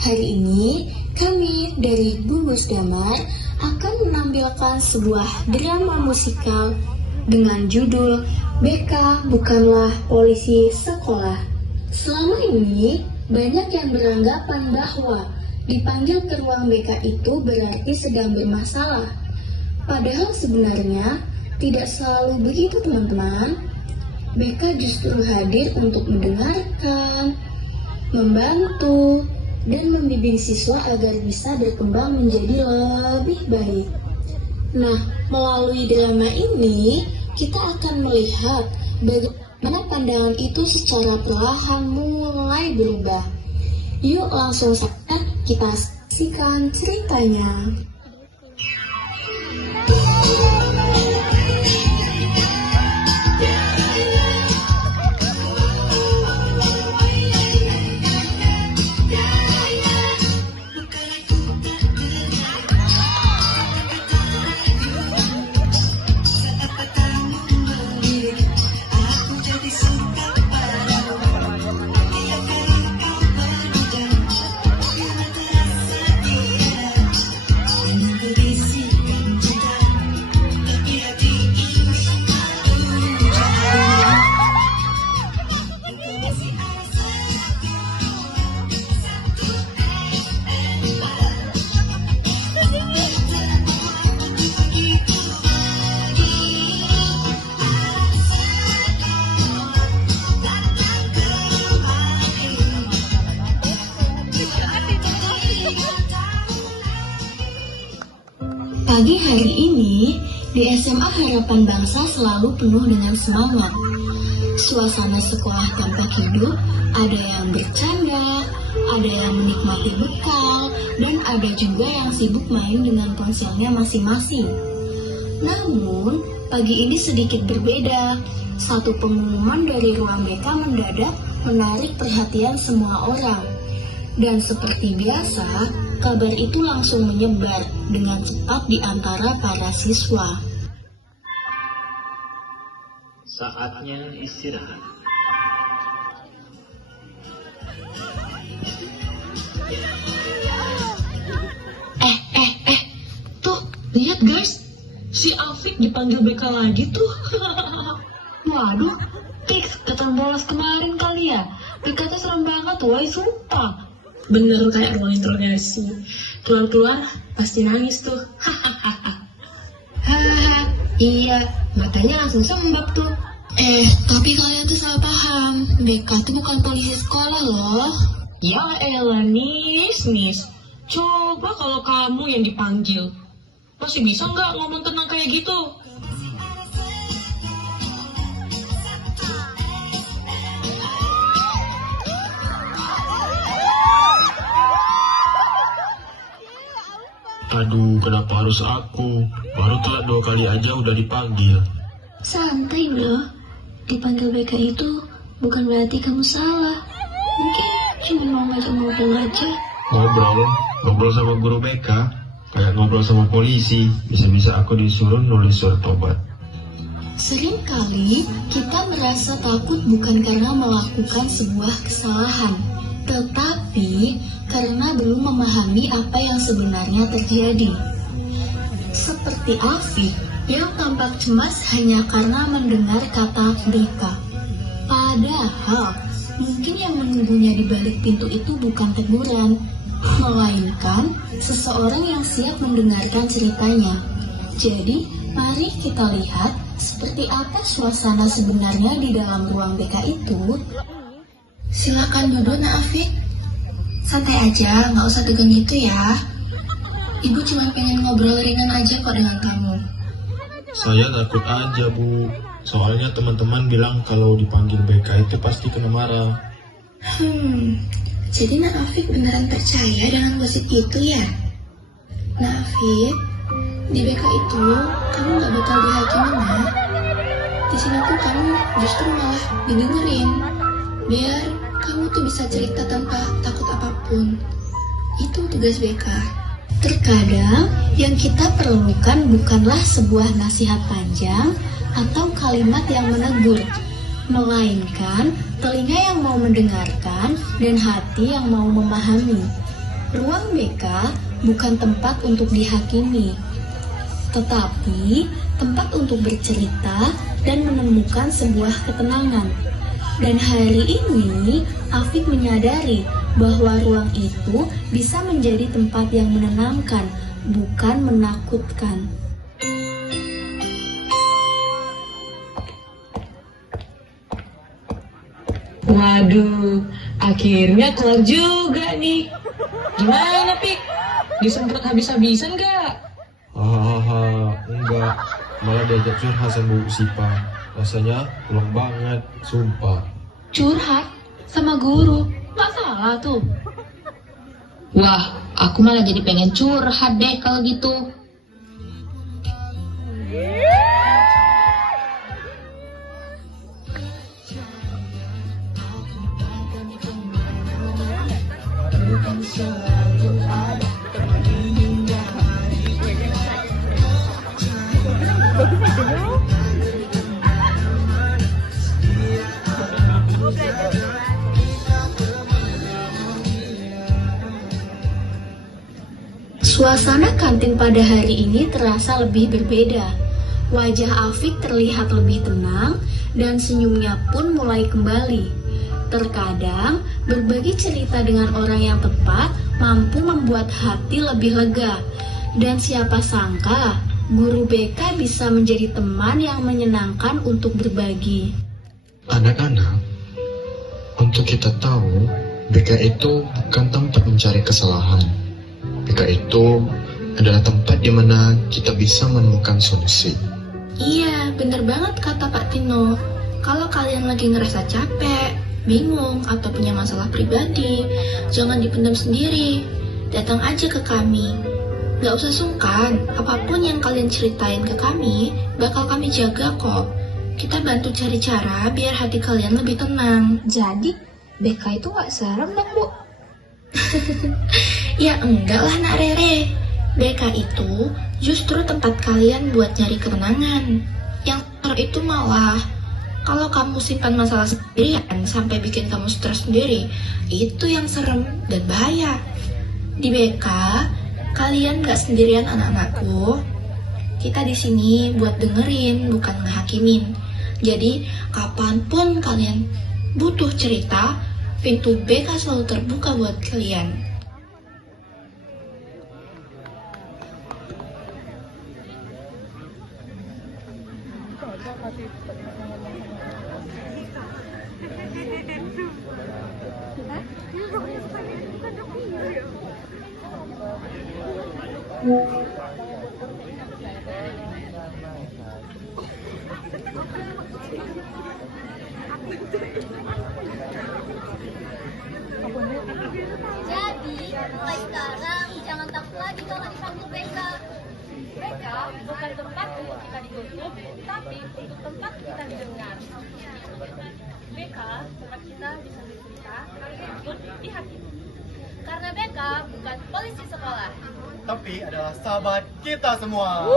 Hari ini kami dari Gugus Damar akan menampilkan sebuah drama musikal dengan judul BK Bukanlah Polisi Sekolah. Selama ini banyak yang beranggapan bahwa dipanggil ke ruang BK itu berarti sedang bermasalah. Padahal sebenarnya tidak selalu begitu, teman-teman. BK justru hadir untuk mendengarkan, membantu, dan membimbing siswa agar bisa berkembang menjadi lebih baik. Nah, melalui drama ini, kita akan melihat bagaimana pandangan itu secara perlahan mulai berubah. Yuk langsung saja kita saksikan ceritanya. Pagi hari ini, di SMA Harapan Bangsa selalu penuh dengan semangat. Suasana sekolah tampak hidup, ada yang bercanda, ada yang menikmati bekal, dan ada juga yang sibuk main dengan ponselnya masing-masing. Namun, pagi ini sedikit berbeda. Satu pengumuman dari ruang BK mendadak menarik perhatian semua orang. Dan seperti biasa, kabar itu langsung menyebar dengan cepat di antara para siswa. Saatnya istirahat. Tuh, lihat guys, si Afik dipanggil BK lagi tuh. Waduh, fix ketan bolos kemarin kali ya. BK tuh serem banget, woy, sumpah. Bener kayak ruang interogasi. Keluar-keluar pasti nangis tuh. Hahaha, iya, matanya langsung sembab tuh. Tapi kalian tuh salah paham. BK tuh bukan polisi sekolah loh. Ya elah, Nis. Coba kalau kamu yang dipanggil. Masih bisa nggak ngomong tenang kayak gitu? Aduh, kenapa harus aku? Baru telat 2 kali aja udah dipanggil. Santai bro, dipanggil BK itu bukan berarti kamu salah. Mungkin cuma mau ngajak ngobrol aja. Ngobrol sama guru BK, kayak ngobrol sama polisi. Bisa-bisa aku disuruh nulis surat tobat. Seringkali kita merasa takut bukan karena melakukan sebuah kesalahan, tetapi karena belum memahami apa yang sebenarnya terjadi. Seperti Afik yang tampak cemas hanya karena mendengar kata BK. Padahal mungkin yang menunggunya di balik pintu itu bukan teguran, melainkan seseorang yang siap mendengarkan ceritanya. Jadi, mari kita lihat seperti apa suasana sebenarnya di dalam ruang BK itu. Silakan duduk, Nak Afik. Santai aja, nggak usah tegang gitu ya. Ibu cuma pengen ngobrol ringan aja kok dengan kamu. Saya takut aja, Bu. Soalnya teman-teman bilang kalau dipanggil BK itu pasti kena marah. Jadi Nak Afik beneran percaya dengan gosip itu ya? Nak Afik, di BK itu kamu nggak bakal dihakimin, Nak. Di sini tuh kamu justru malah didengerin. Biar kamu tuh bisa cerita tanpa takut apapun. Itu tugas BK. Terkadang yang kita perlukan bukanlah sebuah nasihat panjang atau kalimat yang menegur, melainkan telinga yang mau mendengarkan dan hati yang mau memahami. ruang BK bukan tempat untuk dihakimi, tetapi tempat untuk bercerita dan menemukan sebuah ketenangan. Dan hari ini, Afik menyadari bahwa ruang itu bisa menjadi tempat yang menenangkan, bukan menakutkan. Waduh, akhirnya kelar juga nih. Gimana, Pik? Disemprot habis-habisan gak? Hahaha, enggak. Malah diajak curhat sama Bu Sipa. Rasanya pulang banget, sumpah. Curhat sama guru, nggak salah tuh. Wah, aku malah jadi pengen curhat deh kalau gitu. Suasana kantin pada hari ini terasa lebih berbeda. Wajah Afik terlihat lebih tenang dan senyumnya pun mulai kembali. Terkadang, berbagi cerita dengan orang yang tepat mampu membuat hati lebih lega. Dan siapa sangka, guru BK bisa menjadi teman yang menyenangkan untuk berbagi. Anak-anak, untuk kita tahu, BK itu bukan tempat mencari kesalahan. BK itu adalah tempat di mana kita bisa menemukan solusi. Iya, bener banget kata Pak Tino. Kalau kalian lagi ngerasa capek, bingung, atau punya masalah pribadi, jangan dipendam sendiri. Datang aja ke kami. Gak usah sungkan, apapun yang kalian ceritain ke kami, bakal kami jaga kok. Kita bantu cari cara biar hati kalian lebih tenang. Jadi, BK itu gak serem dong, Bu? Ya enggak lah Nak Rere. BK itu justru tempat kalian buat nyari ketenangan. Yang itu malah kalau kamu simpan masalah sendirian sampai bikin kamu stres sendiri, itu yang serem dan bahaya. Di BK, kalian gak sendirian anak-anakku. Kita di sini buat dengerin, bukan ngehakimin. Jadi, kapanpun kalian butuh cerita, pintu BK selalu terbuka buat kalian. Jadi, mulai sekarang jangan takut lagi kalau dipanggil BK. BK bukan tempat untuk kita ditutup, tapi untuk tempat kita didengar. BK tempat kita bisa bercerita, pun dihakimi. Karena BK bukan polisi sekolah, tapi adalah sahabat kita semua.